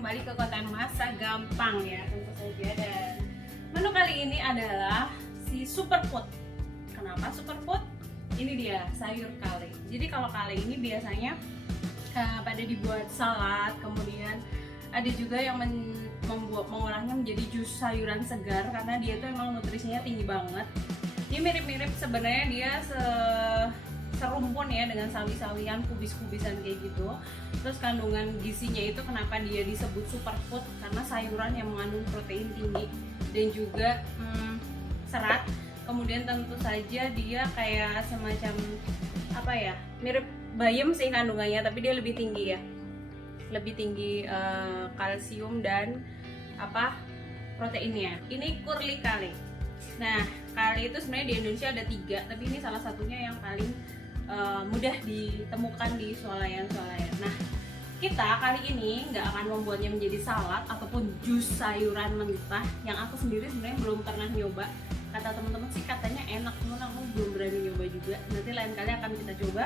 kembali ke konten masak gampang ya, tentu saja. Dan menu kali ini adalah si superfood. Kenapa superfood? Ini dia sayur kale. Jadi kalau kale ini biasanya pada dibuat salad, kemudian ada juga yang mengolahnya menjadi jus sayuran segar karena dia tuh emang nutrisinya tinggi banget. Dia mirip-mirip sebenarnya, dia serumpun ya dengan sawi-sawian, kubis-kubisan kayak gitu. Terus kandungan gizinya itu kenapa dia disebut superfood, karena sayuran yang mengandung protein tinggi dan juga serat. Kemudian tentu saja dia kayak semacam apa ya, mirip bayam sih kandungannya, tapi dia lebih tinggi ya, lebih tinggi kalsium dan proteinnya. Ini curly kale. Nah, kale itu sebenarnya di Indonesia ada 3, tapi ini salah satunya yang paling mudah ditemukan di swalayan-swalayan. Nah, kita kali ini nggak akan membuatnya menjadi salad ataupun jus sayuran mentah, yang aku sendiri sebenarnya belum pernah nyoba. Kata teman-teman sih katanya enak, namun aku belum berani nyoba juga. Nanti lain kali akan kita coba.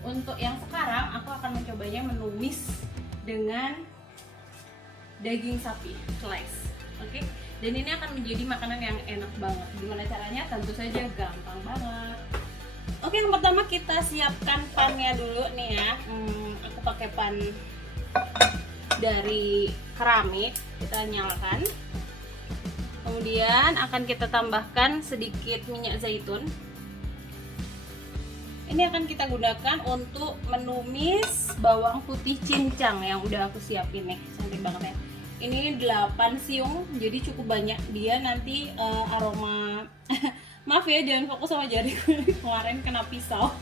Untuk yang sekarang aku akan mencobanya menumis dengan daging sapi slice. Oke? Dan ini akan menjadi makanan yang enak banget. Gimana caranya? Tentu saja gampang banget. Oke, yang pertama kita siapkan pannya dulu nih ya. Aku pakai pan dari keramik. Kita nyalakan. Kemudian akan kita tambahkan sedikit minyak zaitun. Ini akan kita gunakan untuk menumis bawang putih cincang yang udah aku siapin nih. Cantik banget ya. Ini 8 siung, jadi cukup banyak. Dia nanti aroma maaf ya, jangan fokus sama jariku, kemarin kena pisau.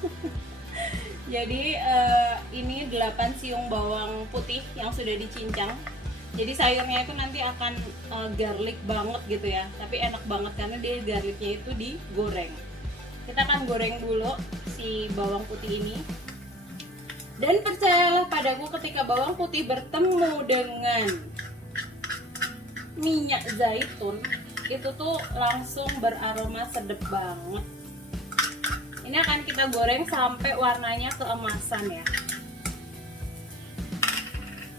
Jadi ini 8 siung bawang putih yang sudah dicincang. Jadi sayurnya itu nanti akan garlic banget gitu ya, tapi enak banget karena dia garlicnya itu digoreng. Kita akan goreng dulu si bawang putih ini. Dan percayalah padaku, ketika bawang putih bertemu dengan minyak zaitun, itu tuh langsung beraroma sedap banget. Ini akan kita goreng sampai warnanya keemasan ya.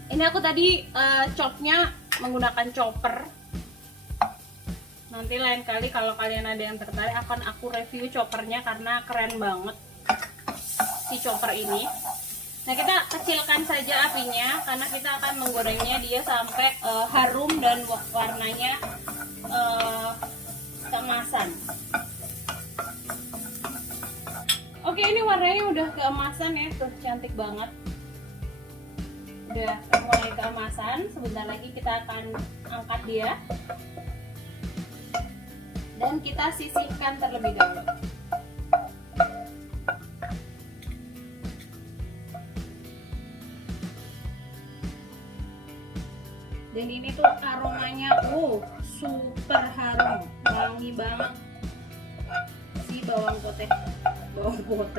Ini aku tadi chopnya menggunakan chopper. Nanti lain kali kalau kalian ada yang tertarik akan aku review choppernya karena keren banget si chopper ini. Nah, kita kecilkan saja apinya karena kita akan menggorengnya dia sampai harum dan warnanya keemasan. Oke, ini warnanya udah keemasan ya, tuh cantik banget. Udah mulai keemasan, sebentar lagi kita akan angkat dia. Dan kita sisihkan terlebih dahulu. Dan ini tuh aromanya super harum, wangi banget si bawang putih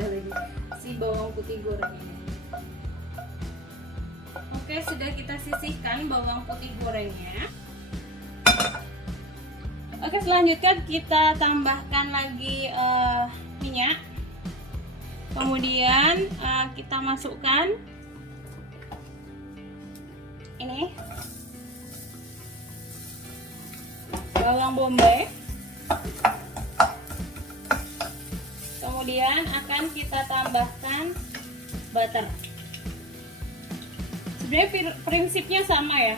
lagi, si bawang putih goreng ini. Oke, sudah kita sisihkan bawang putih gorengnya. Oke, selanjutnya kita tambahkan lagi minyak. Kemudian kita masukkan ini bawang bombay. Kemudian akan kita tambahkan butter. Sebenarnya prinsipnya sama ya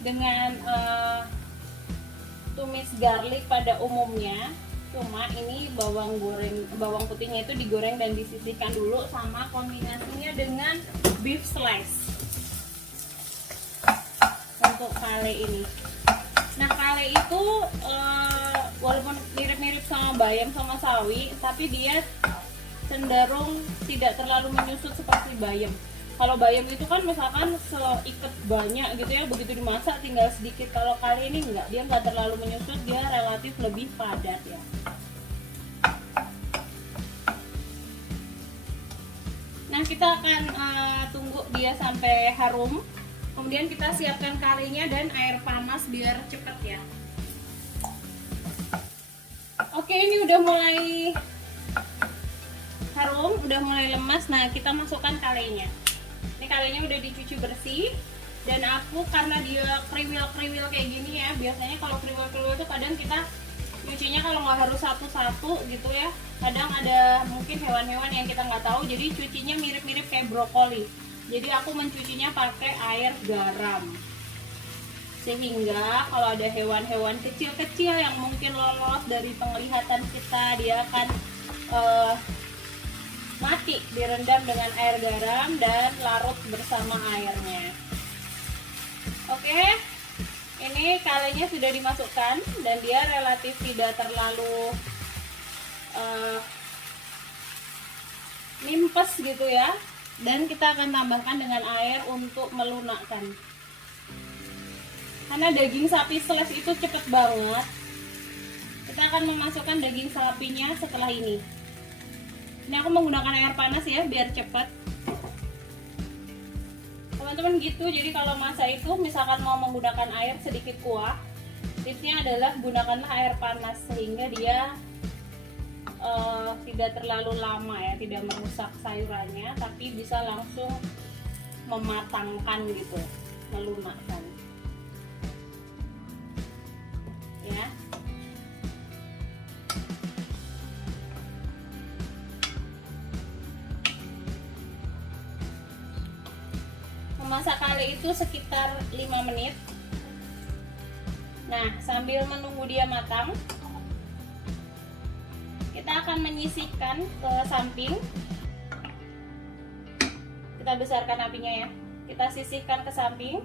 dengan tumis garlic pada umumnya, cuma ini bawang putihnya itu digoreng dan disisihkan dulu sama kombinasinya dengan beef slice untuk kale ini. Nah, kale itu walaupun mirip-mirip sama bayam sama sawi, tapi dia cenderung tidak terlalu menyusut seperti bayam. Kalau bayam itu kan misalkan seikat banyak gitu ya, begitu dimasak tinggal sedikit. Kalau kali ini enggak, dia nggak terlalu menyusut, dia relatif lebih padat ya. Nah, kita akan tunggu dia sampai harum. Kemudian kita siapkan kalenya dan air panas biar cepet ya. Oke, ini udah mulai harum, udah mulai lemas. Nah, kita masukkan kalenya. Ini kalenya udah dicuci bersih. Dan aku karena dia kriwil-kriwil kayak gini ya, biasanya kalau kriwil-kriwil itu kadang kita nyucinya kalau nggak harus satu-satu gitu ya, kadang ada mungkin hewan-hewan yang kita nggak tahu, jadi cucinya mirip-mirip kayak brokoli. Jadi aku mencucinya pakai air garam, sehingga kalau ada hewan-hewan kecil-kecil yang mungkin lolos dari penglihatan kita, dia akan mati, direndam dengan air garam dan larut bersama airnya. Oke, ini kalenya sudah dimasukkan dan dia relatif tidak terlalu nimpes gitu ya. Dan kita akan tambahkan dengan air untuk melunakkan. Karena daging sapi slash itu cepet banget, kita akan memasukkan daging sapinya setelah ini. Ini aku menggunakan air panas ya biar cepet. Teman-teman gitu, jadi kalau masak itu misalkan mau menggunakan air sedikit kuah, tipsnya adalah gunakanlah air panas sehingga dia tidak terlalu lama ya, tidak merusak sayurannya, tapi bisa langsung mematangkan gitu, melunakkan ya. Memasak kale itu sekitar 5 menit. Nah, sambil menunggu dia matang, kita akan menyisihkan ke samping. Kita besarkan apinya ya. Kita sisihkan ke samping.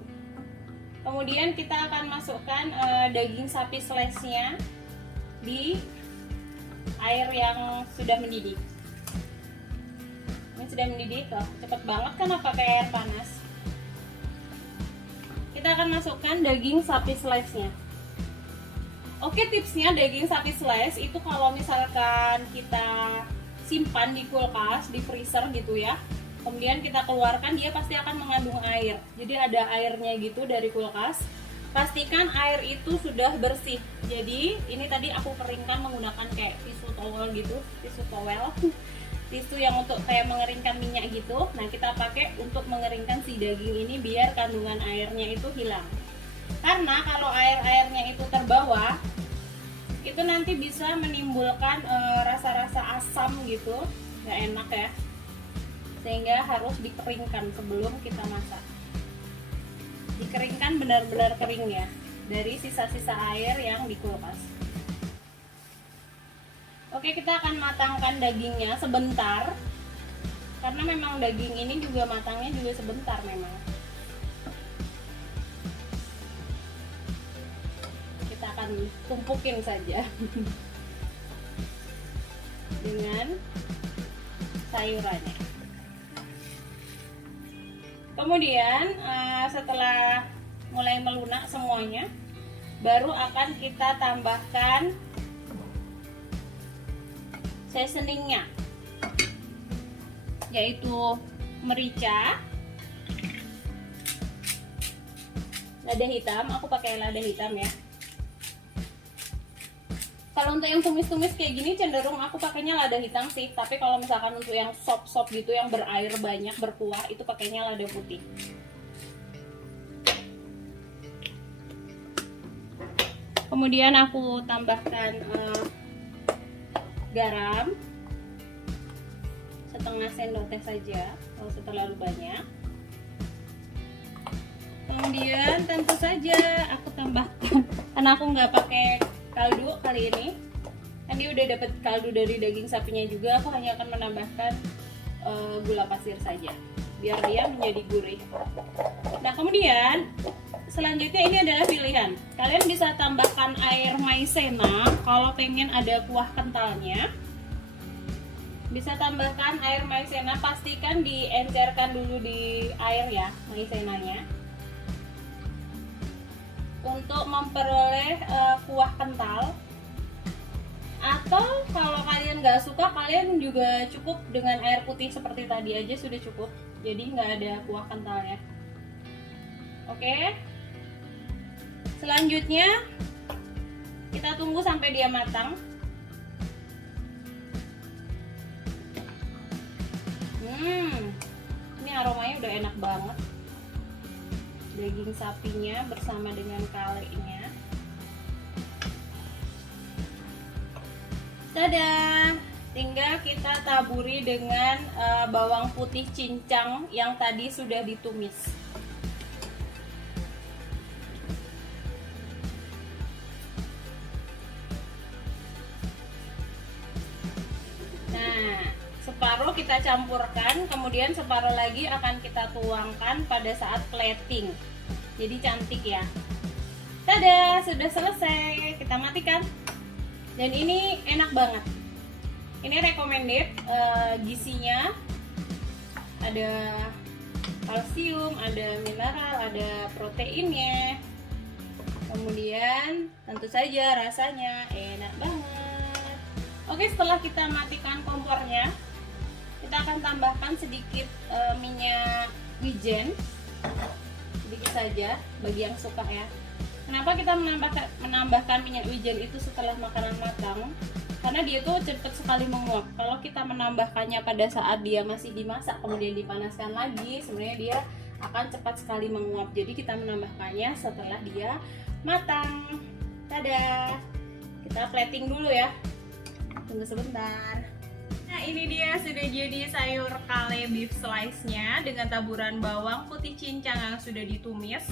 Kemudian kita akan masukkan daging sapi slashnya di air yang sudah mendidih. Ini sudah mendidih tuh, cepet banget kan pakai air panas. Kita akan masukkan daging sapi slice-nya. Oke, tipsnya daging sapi slice itu kalau misalkan kita simpan di kulkas, di freezer gitu ya, kemudian kita keluarkan, dia pasti akan mengandung air. Jadi ada airnya gitu dari kulkas. Pastikan air itu sudah bersih. Jadi ini tadi aku keringkan menggunakan kayak tisu towel gitu, tisu towel, tisu yang untuk kayak mengeringkan minyak gitu. Nah, kita pakai untuk mengeringkan si daging ini biar kandungan airnya itu hilang. Karena kalau air-airnya itu terbawa, itu nanti bisa menimbulkan rasa-rasa asam gitu, nggak enak ya. Sehingga harus dikeringkan sebelum kita masak. Dikeringkan benar-benar kering ya, dari sisa-sisa air yang di kulkas. Oke, kita akan matangkan dagingnya sebentar, karena memang daging ini juga matangnya juga sebentar memang. Kita akan tumpukin saja dengan sayurannya. Kemudian setelah mulai melunak semuanya, baru akan kita tambahkan seasoningnya, yaitu merica, lada hitam. Aku pakai lada hitam ya. Kalau untuk yang tumis-tumis kayak gini cenderung aku pakainya lada hitam sih, tapi kalau misalkan untuk yang sop-sop gitu yang berair banyak, berkuah, itu pakainya lada putih. Kemudian aku tambahkan garam setengah sendok teh saja, kalau terlalu banyak. Kemudian tentu saja aku tambahkan, karena aku nggak pakai kaldu kali ini, kan dia udah dapat kaldu dari daging sapinya juga, aku hanya akan menambahkan gula pasir saja biar dia menjadi gurih. Nah, kemudian selanjutnya ini adalah pilihan, kalian bisa tambahkan air maizena kalau pengen ada kuah kentalnya. Bisa tambahkan air maizena, pastikan diencerkan dulu di air ya maizenanya, untuk memperoleh kuah kental. Atau kalau kalian nggak suka, kalian juga cukup dengan air putih seperti tadi aja sudah cukup, jadi nggak ada kuah kentalnya. Oke, selanjutnya kita tunggu sampai dia matang. Ini aromanya udah enak banget. daging sapinya bersama dengan kalenya. Dadah! Tinggal kita taburi dengan bawang putih cincang yang tadi sudah ditumis. Nah, separuh kita campurkan, kemudian separuh lagi akan kita tuangkan pada saat plating. Jadi cantik ya. Tada, sudah selesai. Kita matikan. Dan ini enak banget. Ini recommended, gizinya ada kalsium, ada mineral, ada proteinnya. Kemudian tentu saja rasanya enak banget. Oke, setelah kita matikan kompornya, kita akan tambahkan sedikit minyak wijen, sedikit saja bagi yang suka ya. Kenapa kita menambahkan minyak wijen itu setelah makanan matang? Karena dia tuh cepat sekali menguap. Kalau kita menambahkannya pada saat dia masih dimasak kemudian dipanaskan lagi, sebenarnya dia akan cepat sekali menguap. Jadi kita menambahkannya setelah dia matang. Tada! Kita plating dulu ya. Tunggu sebentar. Nah, ini dia sudah jadi sayur kale beef slice-nya dengan taburan bawang putih cincang yang sudah ditumis.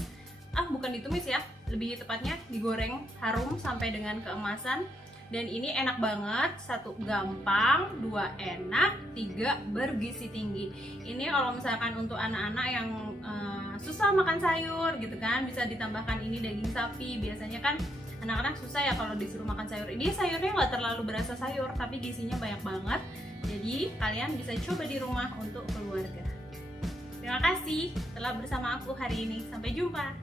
Bukan ditumis ya, lebih tepatnya digoreng harum sampai dengan keemasan. Dan ini enak banget, 1 gampang, 2 enak, 3 bergizi tinggi. Ini kalau misalkan untuk anak-anak yang susah makan sayur gitu kan, bisa ditambahkan ini daging sapi. Biasanya kan anak-anak susah ya kalau disuruh makan sayur. Ini sayurnya nggak terlalu berasa sayur, tapi gizinya banyak banget. Jadi kalian bisa coba di rumah untuk keluarga. Terima kasih telah bersama aku hari ini. Sampai jumpa.